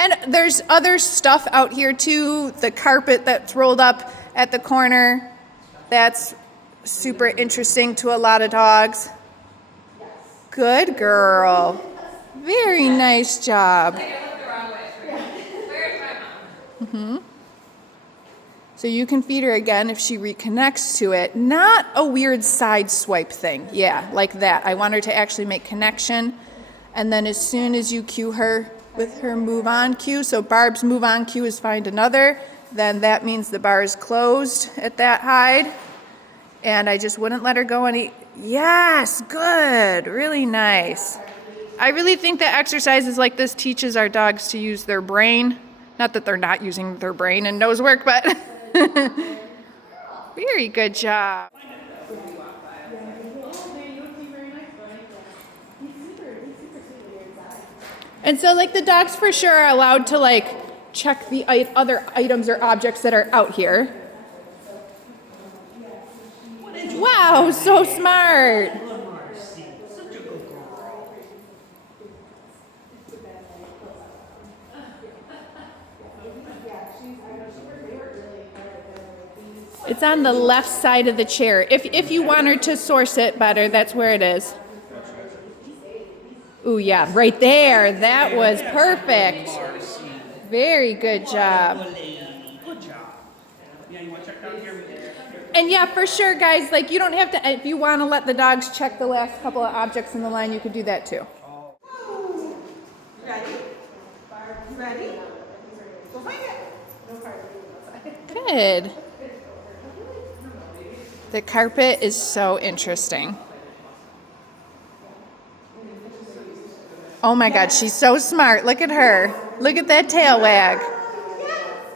And there's other stuff out here too. The carpet that's rolled up at the corner, that's super interesting to a lot of dogs. Good girl. Very nice job. So you can feed her again if she reconnects to it. Not a weird side swipe thing. Yeah, like that. I want her to actually make connection. And then as soon as you cue her with her move on cue, so Barb's move on cue is find another, then that means the bar is closed at that hide. And I just wouldn't let her go any. Yes, good. Really nice. I really think that exercises like this teaches our dogs to use their brain. Not that they're not using their brain in nose work, but very good job. And so like the dogs for sure are allowed to like check the other items or objects that are out here. Wow, so smart. It's on the left side of the chair. If you want her to source it better, that's where it is. Ooh, yeah, right there. That was perfect. Very good job. Good job. Yeah, you want to check down here? And yeah, for sure, guys, like you don't have to, if you want to let the dogs check the last couple of objects in the line, you could do that too. Ready? You ready? Go find it. Good. The carpet is so interesting. Oh my God, she's so smart. Look at her. Look at that tail wag.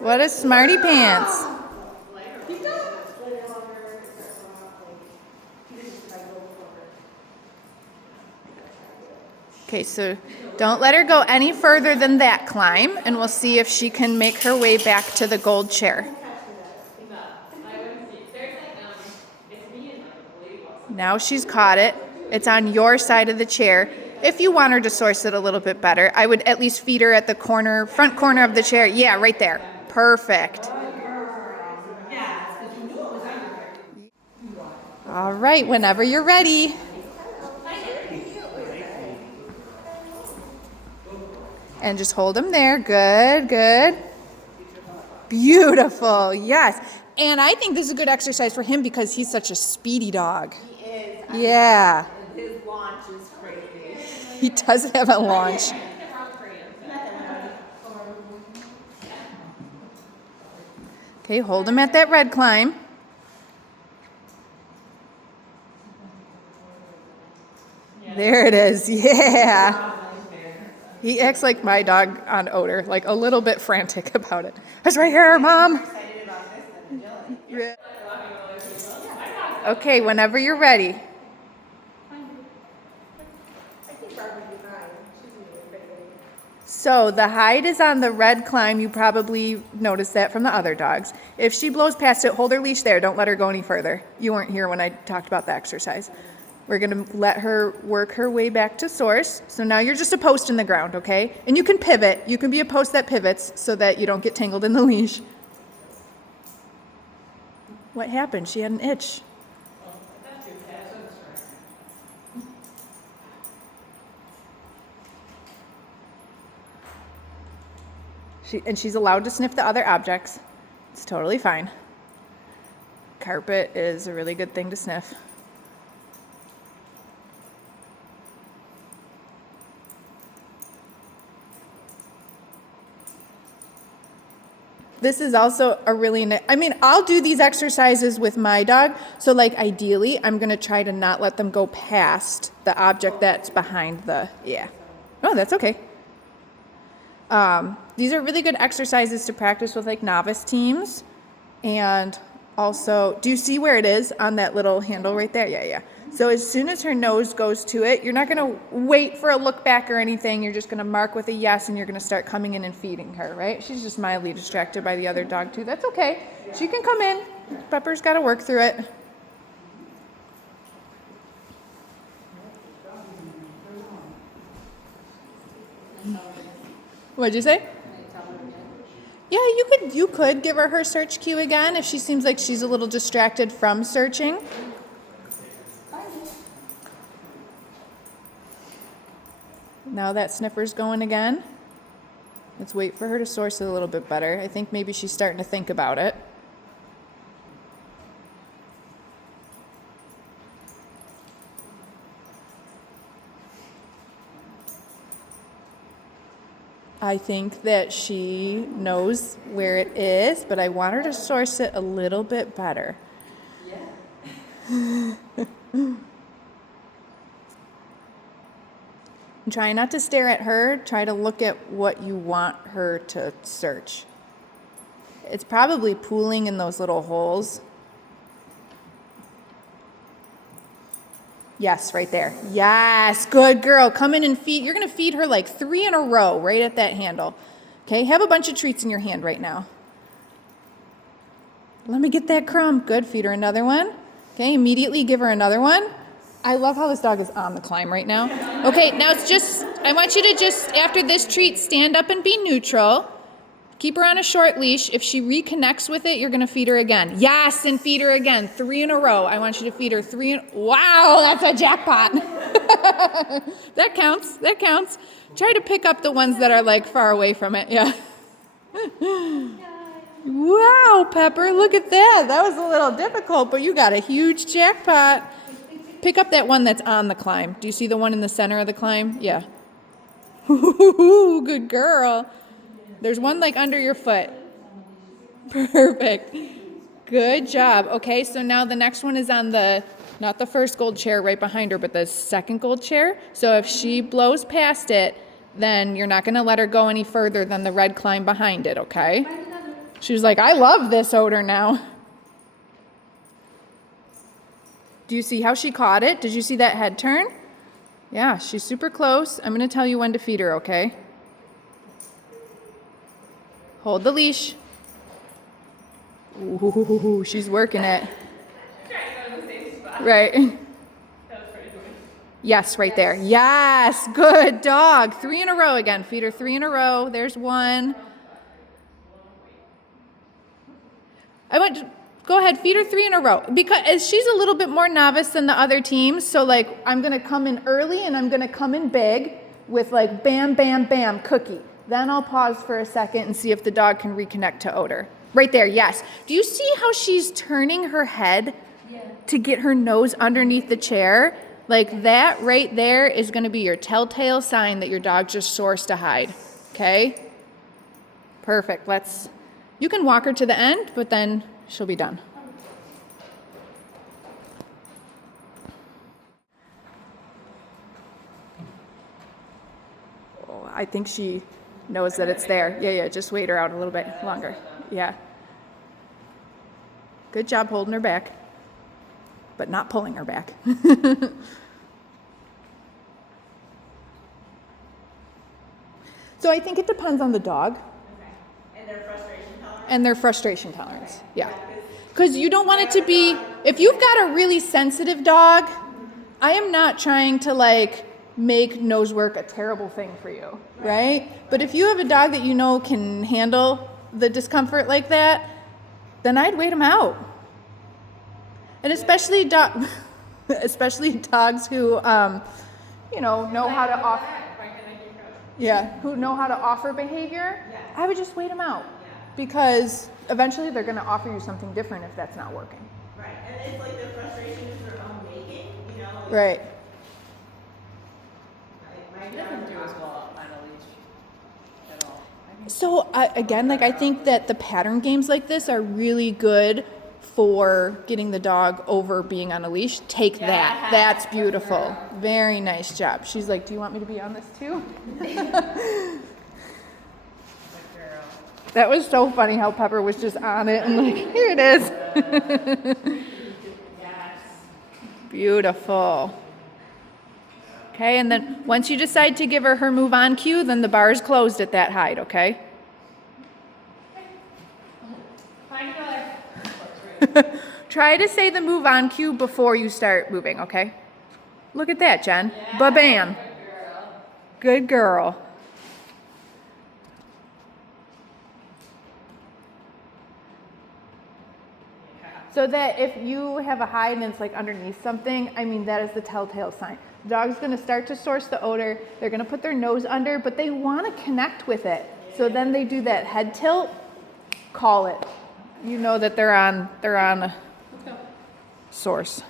What a smarty pants. Okay, so don't let her go any further than that climb, and we'll see if she can make her way back to the gold chair. Now she's caught it. It's on your side of the chair. If you want her to source it a little bit better, I would at least feed her at the corner, front corner of the chair. Yeah, right there. Perfect. All right, whenever you're ready. And just hold him there. Good, good. Beautiful, yes. And I think this is a good exercise for him because he's such a speedy dog. He is. Yeah. His launch is crazy. He does have a launch. Okay, hold him at that red climb. There it is, yeah. He acts like my dog on odor, like a little bit frantic about it. It's right here, Mom. Okay, whenever you're ready. So the hide is on the red climb. You probably noticed that from the other dogs. If she blows past it, hold her leash there. Don't let her go any further. You weren't here when I talked about the exercise. We're going to let her work her way back to source. So now you're just a post in the ground, okay? And you can pivot. You can be a post that pivots so that you don't get tangled in the leash. What happened? She had an itch. She's allowed to sniff the other objects. It's totally fine. Carpet is a really good thing to sniff. This is also a really I'll do these exercises with my dog. So like ideally, I'm going to try to not let them go past the object that's behind the, yeah. Oh, that's okay. These are really good exercises to practice with like novice teams. And also, do you see where it is on that little handle right there? Yeah, yeah. So as soon as her nose goes to it, you're not going to wait for a look back or anything. You're just going to mark with a yes, and you're going to start coming in and feeding her, right? She's just mildly distracted by the other dog too. That's okay. She can come in. Pepper's got to work through it. What'd you say? Yeah, you could give her search cue again if she seems like she's a little distracted from searching. Now that sniffer's going again. Let's wait for her to source it a little bit better. I think maybe she's starting to think about it. I think that she knows where it is, but I want her to source it a little bit better. Yeah. Try not to stare at her. Try to look at what you want her to search. It's probably pooling in those little holes. Yes, right there. Yes, good girl. Come in and feed. You're going to feed her like 3 in a row right at that handle. Okay, have a bunch of treats in your hand right now. Let me get that crumb. Good, feed her another one. Okay, immediately give her another one. I love how this dog is on the climb right now. Okay, now it's just, I want you to just, after this treat, stand up and be neutral. Keep her on a short leash. If she reconnects with it, you're going to feed her again. Yes, and feed her again. 3 in a row. I want you to feed her 3 wow, that's a jackpot. That counts. That counts. Try to pick up the ones that are like far away from it. Yeah. Wow, Pepper, look at that. That was a little difficult, but you got a huge jackpot. Pick up that one that's on the climb. Do you see the one in the center of the climb? Yeah. Ooh, good girl. There's one like under your foot. Perfect. Good job. Okay, so now the next one is on the, not the first gold chair right behind her, but the second gold chair. So if she blows past it, then you're not going to let her go any further than the red climb behind it, okay? She was like, I love this odor now. Do you see how she caught it? Did you see that head turn? Yeah, she's super close. I'm going to tell you when to feed her, okay? Hold the leash. Ooh, she's working it. Right. Yes, right there. Yes, good dog. 3 in a row again. Feed her 3 in a row. There's one. Go ahead, feed her 3 in a row. Because she's a little bit more novice than the other teams. So like, I'm gonna come in early and I'm gonna come in big with like bam, bam, bam, cookie. Then I'll pause for a second and see if the dog can reconnect to odor. Right there, yes. Do you see how she's turning her head to get her nose underneath the chair? Like that right there is gonna be your telltale sign that your dog just sourced a hide, okay? Perfect, you can walk her to the end, but then she'll be done. Oh, I think she knows that it's there. Yeah, just wait her out a little bit longer. Yeah. Good job holding her back, but not pulling her back. So I think it depends on the dog. And their frustration tolerance. Yeah. Because you don't want it to be, if you've got a really sensitive dog, I am not trying to like make nose work a terrible thing for you, right? But if you have a dog that you know can handle the discomfort like that, then I'd wait them out. And especially dogs who, know how to offer. Yeah, who know how to offer behavior. I would just wait them out. Because eventually they're going to offer you something different if that's not working. Right, and it's like the frustration is their own making, Like, right. My Nothing to do as well on a leash at all. So again, like I think that the pattern games like this are really good for getting the dog over being on a leash. Take that. That's beautiful. Very nice job. She's like, do you want me to be on this too? That was so funny how Pepper was just on it and like, here it is. yes. Beautiful. Okay, and then once you decide to give her her move on cue, then the bar is closed at that height, okay? Try to say the move on cue before you start moving, okay? Look at that, Jen. Yeah, ba-bam. Good girl. So that if you have a hide and it's like underneath something, I mean, that is the telltale sign. The dog's gonna start to source the odor. They're gonna put their nose under, but they wanna connect with it. So then they do that head tilt, call it. You know that they're on a source.